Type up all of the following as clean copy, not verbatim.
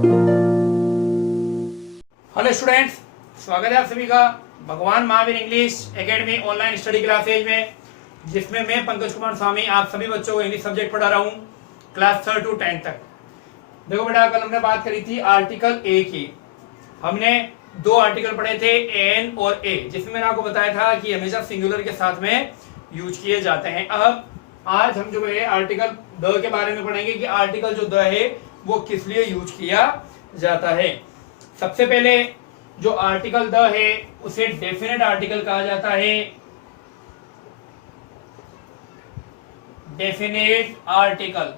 Hello students, स्वागत है आप सभी का भगवान Mahavir English academy online study classes में, जिसमें मैं पंकज कुमार स्वामी आप सभी बच्चों को इंग्लिश सब्जेक्ट पढ़ा रहा हूँ क्लास 3 to 10 तक। देखो बेटा, कल हमने बात करी थी आर्टिकल ए की। हमने दो आर्टिकल पढ़े थे, एन और ए, जिसमें मैंने आपको बताया था कि हमेशा सिंगुलर के साथ में यूज किए जाते हैं। अब आज हम जो है आर्टिकल द के बारे में पढ़ेंगे कि आर्टिकल जो द है वो किस लिए यूज किया जाता है। सबसे पहले जो आर्टिकल द है उसे डेफिनेट आर्टिकल कहा जाता है। डेफिनेट आर्टिकल,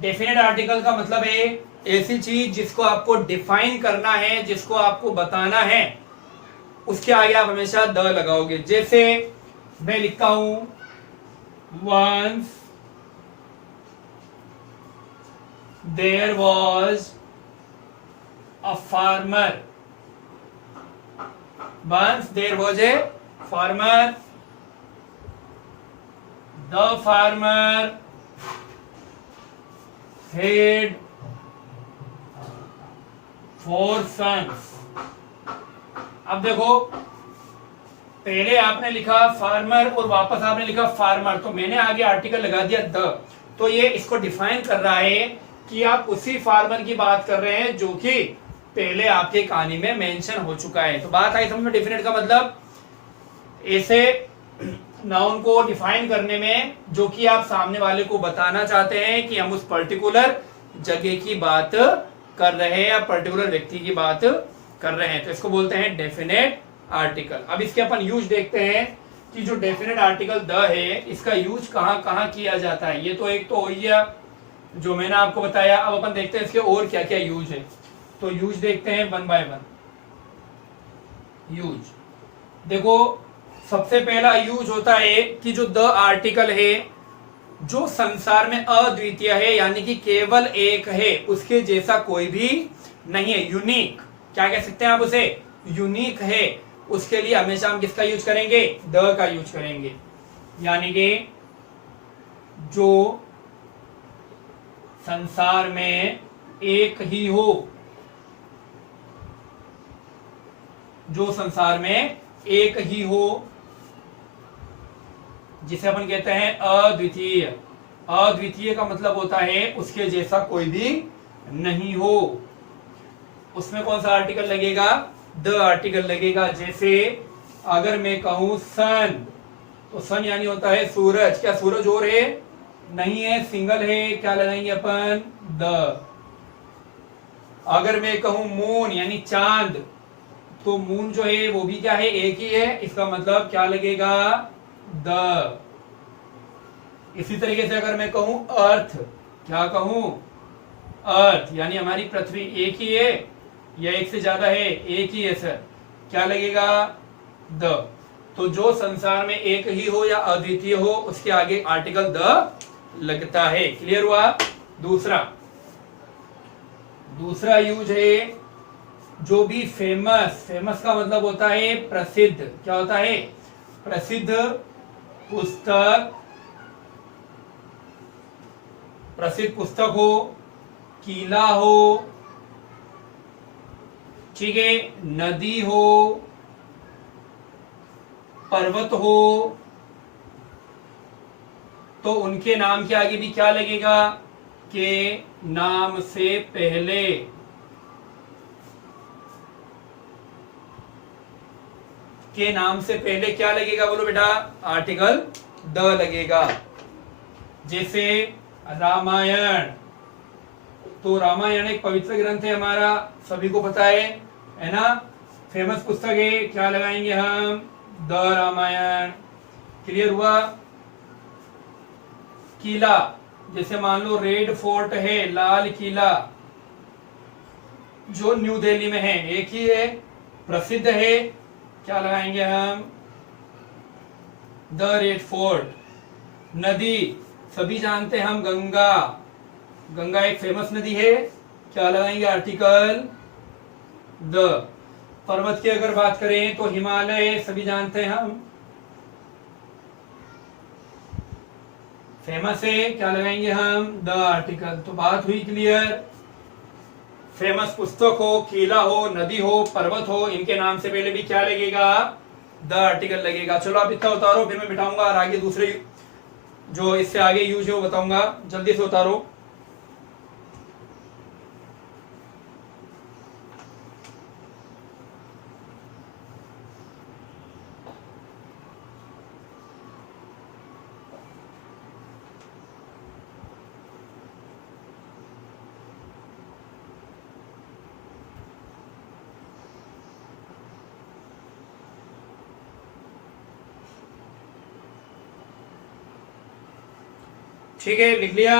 डेफिनेट आर्टिकल का मतलब है ऐसी चीज जिसको आपको डिफाइन करना है, जिसको आपको बताना है, उसके आगे आप हमेशा द लगाओगे। जैसे मैं लिखता हूं once there was a farmer. Once there was a farmer. The farmer had 4 sons. अब देखो, पहले आपने लिखा फार्मर और वापस आपने लिखा फार्मर, तो मैंने आगे आर्टिकल लगा दिया द। तो ये इसको डिफाइन कर रहा है कि आप उसी फार्मर की बात कर रहे हैं जो कि पहले आपके कहानी में मेंशन हो चुका है। तो बात आई समझ में। डेफिनेट का मतलब ऐसे नाउन को डिफाइन करने में जो कि आप सामने वाले को बताना चाहते हैं कि हम उस पर्टिकुलर जगह की बात कर रहे हैं या पर्टिकुलर व्यक्ति की बात कर रहे हैं, तो इसको बोलते हैं डेफिनेट आर्टिकल। अब इसके अपन यूज देखते हैं कि जो डेफिनेट आर्टिकल द है इसका यूज कहां कहां किया जाता है। ये तो एक तो हो गया जो मैंने आपको बताया। अब अपन देखते हैं इसके और क्या क्या यूज है। तो यूज देखते हैं वन बाय वन। यूज देखो, सबसे पहला यूज होता है कि जो द आर्टिकल है जो संसार में अद्वितीय है, यानी कि केवल एक है, उसके जैसा कोई भी नहीं है। यूनिक, क्या कह सकते हैं आप उसे? यूनिक है। उसके लिए हमेशा हम किसका यूज करेंगे? द का यूज करेंगे। यानी कि जो संसार में एक ही हो, जो संसार में एक ही हो, जिसे अपन कहते हैं अद्वितीय। अद्वितीय का मतलब होता है उसके जैसा कोई भी नहीं हो। उसमें कौन सा आर्टिकल लगेगा? द आर्टिकल लगेगा। जैसे अगर मैं कहूं सन, तो सन यानी होता है सूरज। क्या सूरज और है? नहीं है, सिंगल है, क्या लगाएंगे अपन? द। अगर मैं कहूं मून यानी चांद, तो मून जो है वो भी क्या है? एक ही है, इसका मतलब क्या लगेगा? द। इसी तरीके से अगर मैं कहूं अर्थ, क्या कहूं? अर्थ यानी हमारी पृथ्वी एक ही है या एक से ज्यादा है? एक ही है सर, क्या लगेगा? द। तो जो संसार में एक ही हो या अद्वितीय हो उसके आगे आर्टिकल द लगता है। क्लियर हुआ? दूसरा यूज है जो भी फेमस। फेमस का मतलब होता है प्रसिद्ध। क्या होता है? प्रसिद्ध पुस्तक। प्रसिद्ध पुस्तक हो, किला हो, ठीक है, नदी हो, पर्वत हो, तो उनके नाम के आगे भी क्या लगेगा? के नाम से पहले। के नाम से पहले क्या लगेगा? बोलो बेटा। आर्टिकल द लगेगा। जैसे रामायण, तो रामायण एक पवित्र ग्रंथ है हमारा, सभी को पता है ना? फेमस पुस्तक है, क्या लगाएंगे हम? द रामायण। क्लियर हुआ? किला, जैसे मान लो रेड फोर्ट है, लाल किला, जो न्यू दिल्ली में है, एक ही है, प्रसिद्ध है, क्या लगाएंगे हम? The red fort. नदी, सभी जानते हैं हम, गंगा। गंगा एक फेमस नदी है, क्या लगाएंगे? Article the. पर्वत की अगर बात करें तो हिमालय, सभी जानते हैं हम, फेमस है क्या लगाएंगे हम, द आर्टिकल। तो बात हुई क्लियर। फेमस पुस्तक हो, किला हो, नदी हो, पर्वत हो, इनके नाम से पहले भी क्या लगेगा, द आर्टिकल लगेगा। चलो आप इतना उतारो, फिर मैं बिठाऊंगा और आगे दूसरे जो इससे आगे यूज है वो बताऊंगा। जल्दी से उतारो। ठीक है, लिख लिया,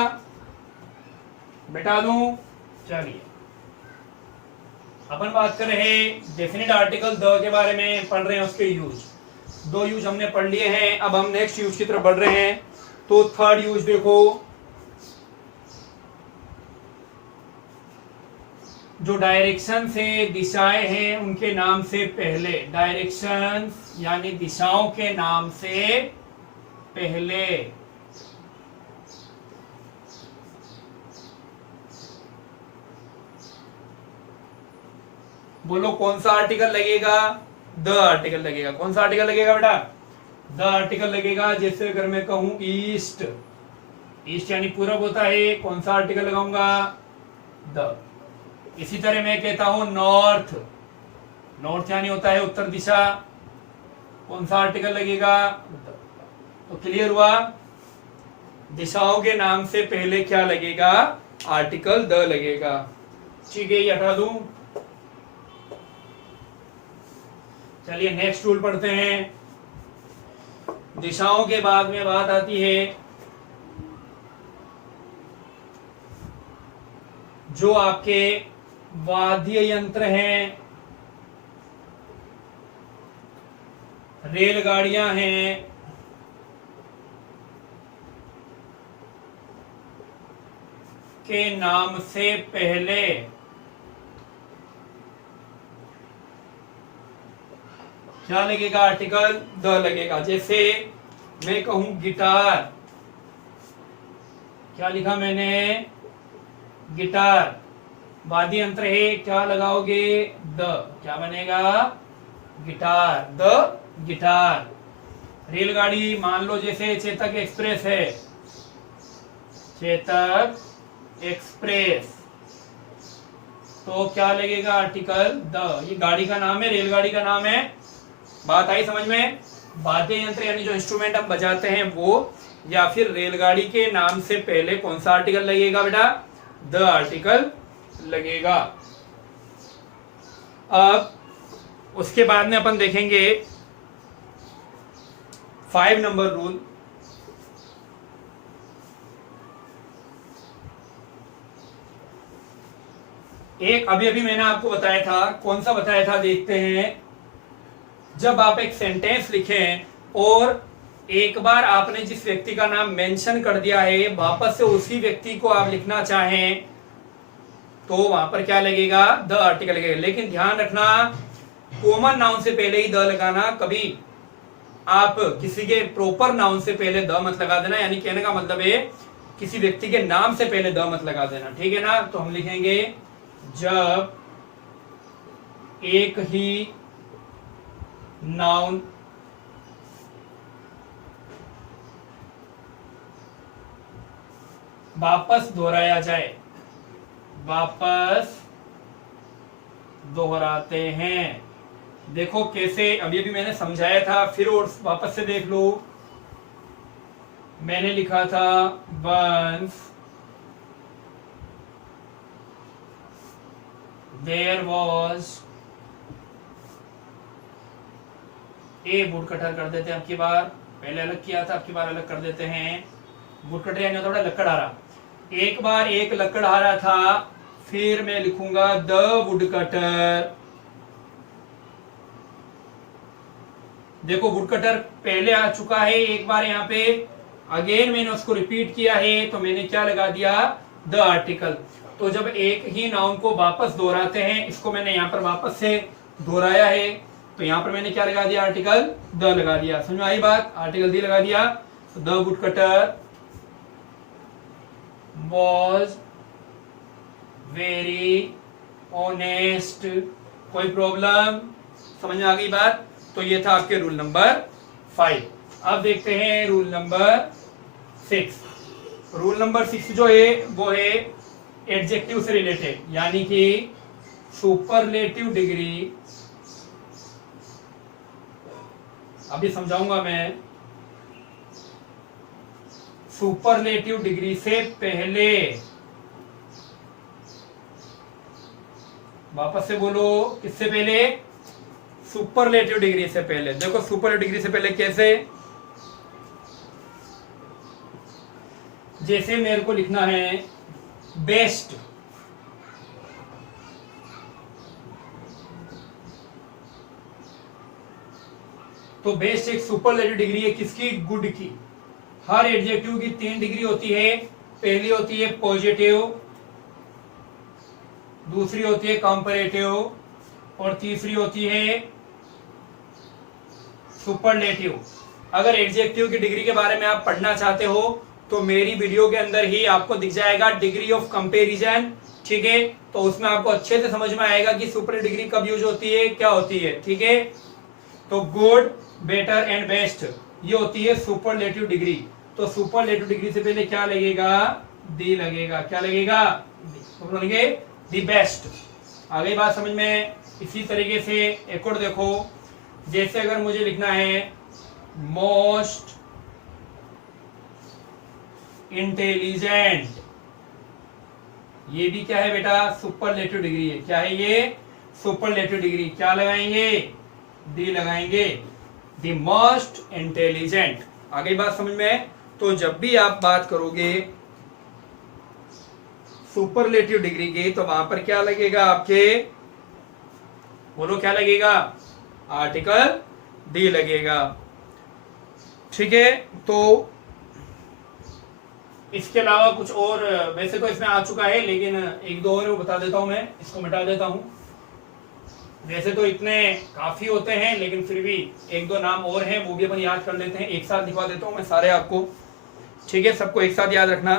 बैठा दूं। चलिए अपन बात कर रहे हैं डेफिनेट आर्टिकल द के बारे में, पढ़ रहे हैं उसके यूज। दो यूज हमने पढ़ लिए हैं, अब हम नेक्स्ट यूज की तरफ बढ़ रहे हैं। तो थर्ड यूज देखो, जो डायरेक्शन से दिशाएं हैं उनके नाम से पहले, डायरेक्शन यानी दिशाओं के नाम से पहले बोलो कौन सा आर्टिकल लगेगा, द आर्टिकल लगेगा। कौन सा आर्टिकल लगेगा बेटा, द आर्टिकल लगेगा। जैसे अगर मैं कहूं ईस्ट, ईस्ट यानी पूरब होता है, कौन सा आर्टिकल लगाऊंगा, द। इसी तरह मैं कहता हूं नॉर्थ, नॉर्थ यानी होता है उत्तर दिशा, कौन सा आर्टिकल लगेगा, द। तो क्लियर हुआ, दिशाओं के नाम से पहले क्या लगेगा, आर्टिकल द लगेगा। ठीक है, ये हटा दूं। चलिए नेक्स्ट रूल पढ़ते हैं। दिशाओं के बाद में बात आती है जो आपके वाद्य यंत्र हैं, रेलगाड़ियां हैं, के नाम से पहले क्या लगेगा, आर्टिकल द लगेगा। जैसे मैं कहूं गिटार, क्या लिखा मैंने, गिटार, वाद्य यंत्र है, क्या लगाओगे, द, क्या बनेगा, गिटार, द गिटार। रेलगाड़ी मान लो जैसे चेतक एक्सप्रेस है, चेतक एक्सप्रेस, तो क्या लगेगा, आर्टिकल द। ये गाड़ी का नाम है, रेलगाड़ी का नाम है। बात आई समझ में। वाद्य यंत्र यानी जो इंस्ट्रूमेंट हम बजाते हैं वो, या फिर रेलगाड़ी के नाम से पहले कौन सा आर्टिकल लगेगा बेटा, द आर्टिकल लगेगा। अब उसके बाद में अपन देखेंगे 5 नंबर रूल। एक अभी अभी मैंने आपको बताया था, कौन सा बताया था, देखते हैं। जब आप एक सेंटेंस लिखें और एक बार आपने जिस व्यक्ति का नाम मेंशन कर दिया है, वापस से उसी व्यक्ति को आप लिखना चाहें तो वहां पर क्या लगेगा, द आर्टिकल लगेगा। लेकिन ध्यान रखना, कॉमन नाउन से पहले ही द लगाना। कभी आप किसी के प्रॉपर नाउन से पहले द मत लगा देना, यानी कहने का मतलब है किसी व्यक्ति के नाम से पहले द मत लगा देना, ठीक है ना। तो हम लिखेंगे जब एक ही नाउन वापस दोहराया जाए, वापस दोहराते हैं। देखो कैसे, अभी अभी मैंने समझाया था, फिर और वापस से देख लो। मैंने लिखा था once there was A would cutter कर देते हैं अब की बार, पहले अलग किया था, अब की बार अलग कर देते हैं। वुड कटर यानी होता है लकड़हारा। एक बार एक लकड़हारा था, फिर मैं लिखूंगा द वुड कटर। देखो वुड कटर पहले आ चुका है एक बार, यहाँ पे अगेन मैंने उसको रिपीट किया है, तो मैंने क्या लगा दिया, द आर्टिकल। तो जब एक ही नाउन को वापस दोहराते हैं, इसको मैंने यहाँ पर वापस से दोहराया है, तो यहाँ पर मैंने क्या लगा दिया, आर्टिकल द लगा दिया। समझ में आई बात, आर्टिकल द लगा दिया। The wood cutter was very honest. कोई प्रॉब्लम? समझ में आ गई बात? तो ये था आपके रूल नंबर 5। अब देखते हैं रूल नंबर 6। रूल नंबर 6 जो है वो है एडजेक्टिव से रिलेटेड, यानी कि सुपरलेटिव डिग्री। अभी समझाऊंगा मैं। सुपरलेटिव डिग्री से पहले, वापस से बोलो, किससे पहले? सुपरलेटिव डिग्री से पहले। देखो सुपरलेटिव डिग्री से पहले कैसे? जैसे मेरे को लिखना है बेस्ट, तो बेस्ट एक सुपरलेटिव डिग्री है किसकी? गुड की। हर एडजेक्टिव की 3 डिग्री होती है। पहली होती है पॉजिटिव, दूसरी होती है कंपैरेटिव, और तीसरी होती है सुपरलेटिव। अगर एडजेक्टिव की डिग्री के बारे में आप पढ़ना चाहते हो तो मेरी वीडियो के अंदर ही आपको दिख जाएगा डिग्री ऑफ कंपैरिजन, ठीक है? तो उसमें आपको अच्छे से समझ में आएगा कि सुपर डिग्री कब यूज होती है, क्या होती है, ठीक है? तो गुड, बेटर एंड बेस्ट ये होती है सुपरलेटिव डिग्री। तो सुपरलेटिव डिग्री से पहले क्या लगेगा? दी लगेगा। क्या लगेगा? तो बोलेंगे दी बेस्ट। आ गई बात समझ में? इसी तरीके से एक और देखो, जैसे अगर मुझे लिखना है मोस्ट इंटेलिजेंट, ये भी क्या है बेटा? सुपरलेटिव डिग्री है। क्या है ये? Superlative degree. क्या लगाएंगे? दी लगाएंगे। The most intelligent. आ गई बात समझ में? तो जब भी आप बात करोगे सुपरलेटिव डिग्री की तो वहां पर क्या लगेगा आपके? बोलो क्या लगेगा? आर्टिकल दी लगेगा, ठीक है? तो इसके अलावा कुछ और, वैसे तो इसमें आ चुका है लेकिन एक दो और बता देता हूं मैं, इसको मिटा देता हूं। वैसे तो इतने काफी होते हैं लेकिन फिर भी एक दो नाम और हैं, वो भी अपन याद कर लेते हैं। एक साथ लिखवा देता हूं मैं सारे आपको, ठीक है? सबको एक साथ याद रखना।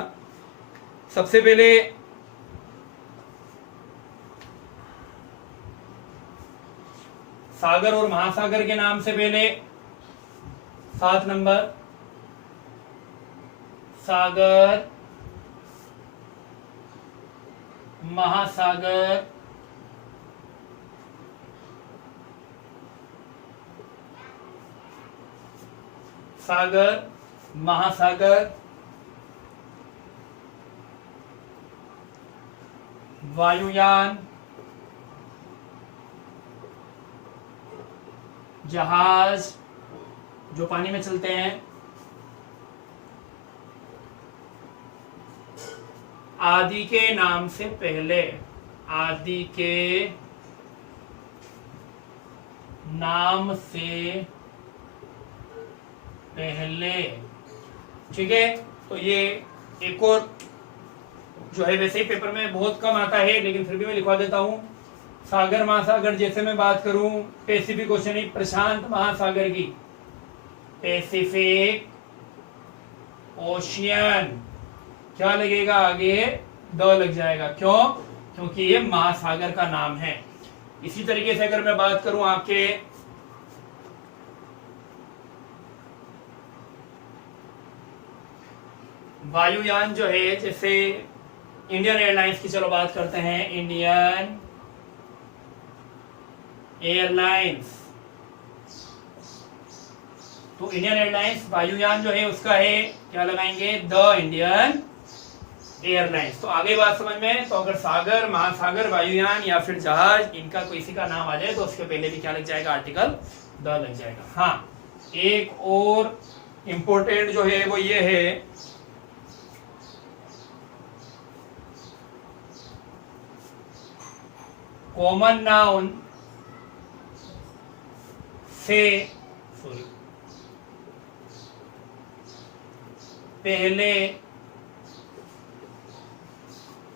सबसे पहले सागर और महासागर के नाम से पहले 7 नंबर, सागर, महासागर, सागर, महासागर, वायुयान, जहाज जो पानी में चलते हैं, आदि के नाम से पहले, आदि के नाम से पहले, ठीक है? तो ये एक और जो है वैसे ही पेपर में बहुत कम आता है लेकिन फिर भी मैं लिखवा देता हूं। सागर महासागर, जैसे मैं बात करूं पैसिफिक ओशन, प्रशांत महासागर की, पैसिफिक ओशियन, क्या लगेगा आगे? द लग जाएगा। क्यों? क्योंकि ये महासागर का नाम है। इसी तरीके से अगर मैं बात करूं आपके वायुयान जो है, जैसे इंडियन एयरलाइंस की चलो बात करते हैं, इंडियन एयरलाइंस, तो इंडियन एयरलाइंस वायुयान जो है उसका है, क्या लगाएंगे? The Indian airlines. तो आगे बात समझ में? तो अगर सागर, महासागर, वायुयान या फिर जहाज, इनका किसी का नाम आ जाए तो उसके पहले भी क्या लग जाएगा? आर्टिकल द लग जाएगा। हाँ, एक और इंपॉर्टेंट जो है वो ये है, कॉमन नाउन से पहले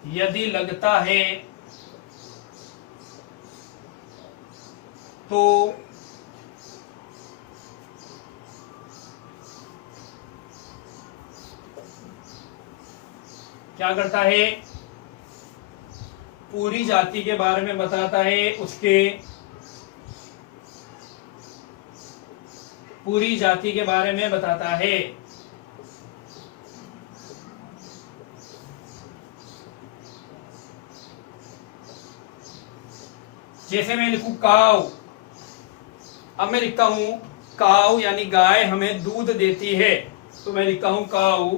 यदि लगता है तो क्या करता है, पूरी जाति के बारे में बताता है, उसके पूरी जाति के बारे में बताता है। जैसे मैं लिखूं काऊ, अब मैं लिखता हूं काऊ यानी गाय हमें दूध देती है, तो मैं लिखता हूं काऊ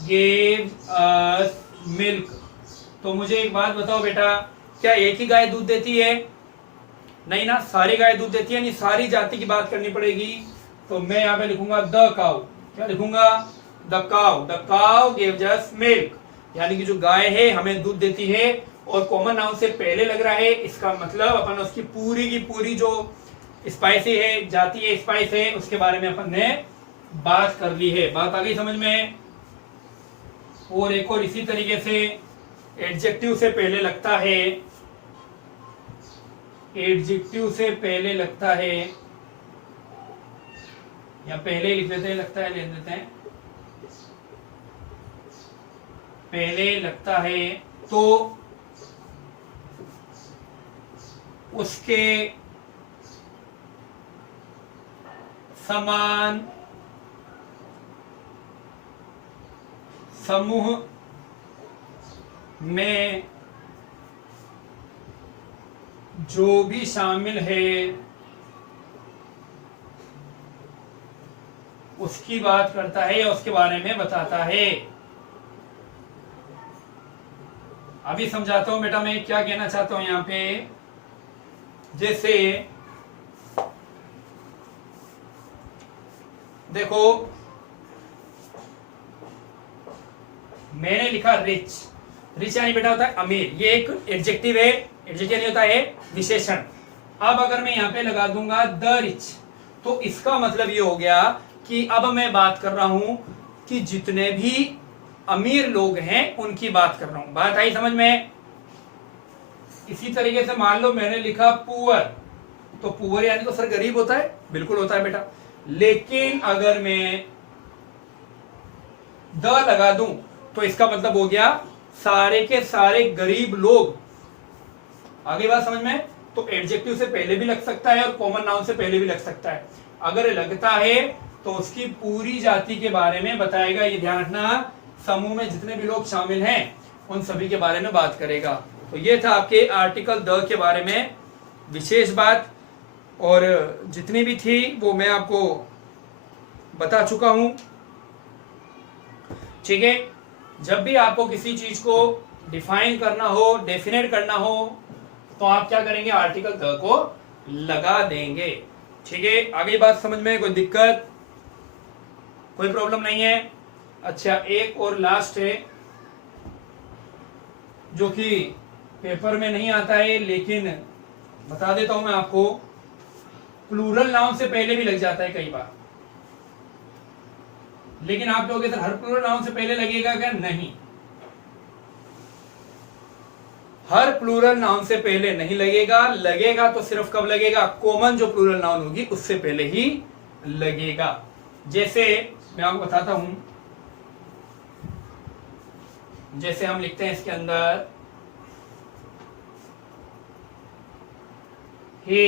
गिव्स अस मिल्क। तो मुझे एक बात बताओ बेटा, क्या एक ही गाय दूध देती है? नहीं ना, सारी गाय दूध देती है, नहीं सारी जाति की बात करनी पड़ेगी। तो मैं यहाँ पे लिखूंगा द काऊ। क्या लिखूंगा? The cow gives us milk, यानी कि जो गाय है हमें दूध देती है, और कॉमन नाउन से पहले लग रहा है, इसका मतलब अपन उसकी पूरी की पूरी जो स्पाइसी है, जाति है, स्पाइस है, उसके बारे में अपन ने बात कर ली है। बात आ गई समझ में? और एक और इसी तरीके से एडजेक्टिव से पहले लगता है, एडजेक्टिव से पहले लगता है, या पहले लिख लेते हैं, लगता है लिख देते हैं, पहले लगता है, तो उसके समान समूह में जो भी शामिल है उसकी बात करता है या उसके बारे में बताता है। अभी समझाता हूं बेटा मैं क्या कहना चाहता हूं यहां पे। जैसे देखो, मैंने लिखा रिच। रिच यानी बेटा होता है अमीर, ये एक एडजेक्टिव है, एडजेक्टिव नहीं होता है विशेषण। अब अगर मैं यहां पे लगा दूंगा द रिच, तो इसका मतलब ये हो गया कि अब मैं बात कर रहा हूं कि जितने भी अमीर लोग हैं उनकी बात कर रहा हूं। बात आई समझ में? इसी तरीके से मान लो मैंने लिखा पुअर, तो पुअर यानी तो सर गरीब होता है, बिल्कुल होता है बेटा। लेकिन अगर मैं द लगा दूं तो इसका मतलब हो गया सारे के सारे गरीब लोग। आगे बात समझ में? तो एडजेक्टिव से पहले भी लग सकता है और कॉमन नाउन से पहले भी लग सकता है। अगर लगता है तो उसकी पूरी जाति के बारे में बताएगा, ये ध्यान रखना, समूह में जितने भी लोग शामिल हैं उन सभी के बारे में बात करेगा। तो ये था आपके आर्टिकल द के बारे में विशेष बात, और जितनी भी थी वो मैं आपको बता चुका हूं। ठीक है, जब भी आपको किसी चीज को डिफाइन करना हो, डेफिनेट करना हो, तो आप क्या करेंगे? आर्टिकल द को लगा देंगे। ठीक है, आगे बात समझ में? कोई दिक्कत, कोई प्रॉब्लम नहीं है? अच्छा, एक और लास्ट है जो कि पेपर में नहीं आता है, लेकिन बता देता हूं मैं आपको। प्लूरल नाउन से पहले भी लग जाता है कई बार, लेकिन आप लोग इधर हर प्लूरल नाउन से पहले लगेगा क्या? नहीं, हर प्लूरल नाउन से पहले नहीं लगेगा। लगेगा तो सिर्फ कब लगेगा? कॉमन जो प्लूरल नाउन होगी उससे पहले ही लगेगा। जैसे मैं आपको बताता हूं, जैसे हम लिखते हैं इसके अंदर he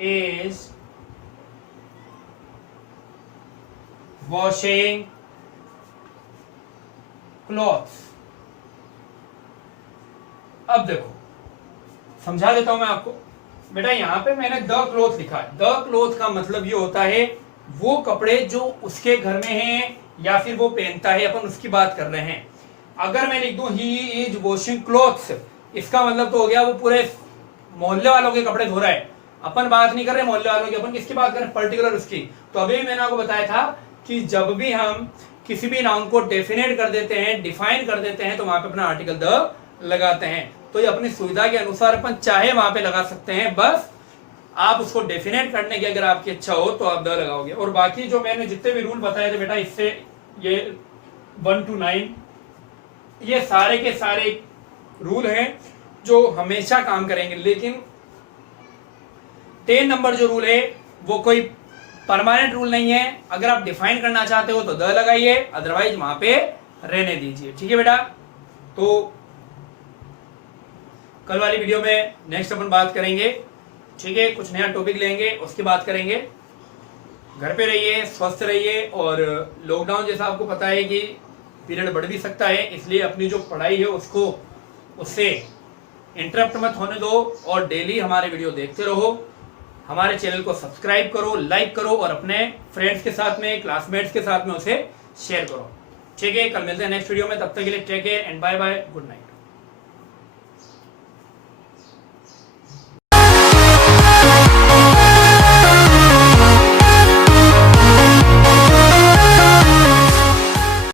is washing clothes। अब देखो समझा देता हूं मैं आपको बेटा। यहां पे मैंने द क्लोथ लिखा है। द क्लोथ का मतलब ये होता है वो कपड़े जो उसके घर में हैं या फिर वो पहनता है, अपन उसकी बात कर रहे हैं। अगर मैं लिख दूं ही इज वॉशिंग क्लोथ्स, इसका मतलब तो हो गया वो पूरे मोहल्ले वालों के कपड़े धो रहा है। अपन बात नहीं कर रहे मोहल्ले वालों की, अपन किसकी बात कर रहे हैं? पर्टिकुलर उसकी। तो अभी मैंने आपको बताया था कि जब भी हम किसी भी नाउन को डेफिनेट कर देते हैं, डिफाइन कर देते हैं, तो वहां पे अपना आर्टिकल द लगाते हैं। तो ये अपनी सुविधा के अनुसार अपन चाहे वहां पे लगा सकते हैं, बस आप उसको डेफिनेट करने की अगर आपकी इच्छा हो तो आप द लगाओगे। और बाकी जो मैंने जितने भी रूल बताए थे बेटा, इससे ये 1 to 9 ये सारे के सारे रूल हैं जो हमेशा काम करेंगे। लेकिन 10 नंबर जो रूल है वो कोई परमानेंट रूल नहीं है, अगर आप डिफाइन करना चाहते हो तो द लगाइए, अदरवाइज वहां पे रहने दीजिए। ठीक है बेटा, तो कल वाली वीडियो में नेक्स्ट अपन बात करेंगे। ठीक है, कुछ नया टॉपिक लेंगे, उसकी बात करेंगे। घर पे रहिए, स्वस्थ रहिए, और लॉकडाउन जैसा आपको पता है कि पीरियड बढ़ भी सकता है, इसलिए अपनी जो पढ़ाई है उससे इंटरप्ट मत होने दो, और डेली हमारे वीडियो देखते रहो। हमारे चैनल को सब्सक्राइब करो, लाइक करो, और अपने फ्रेंड्स के साथ में, क्लासमेट्स के साथ में उसे शेयर करो। ठीक है, कल मिलते हैं नेक्स्ट वीडियो में, तब तक के लिए take care and bye bye, good night.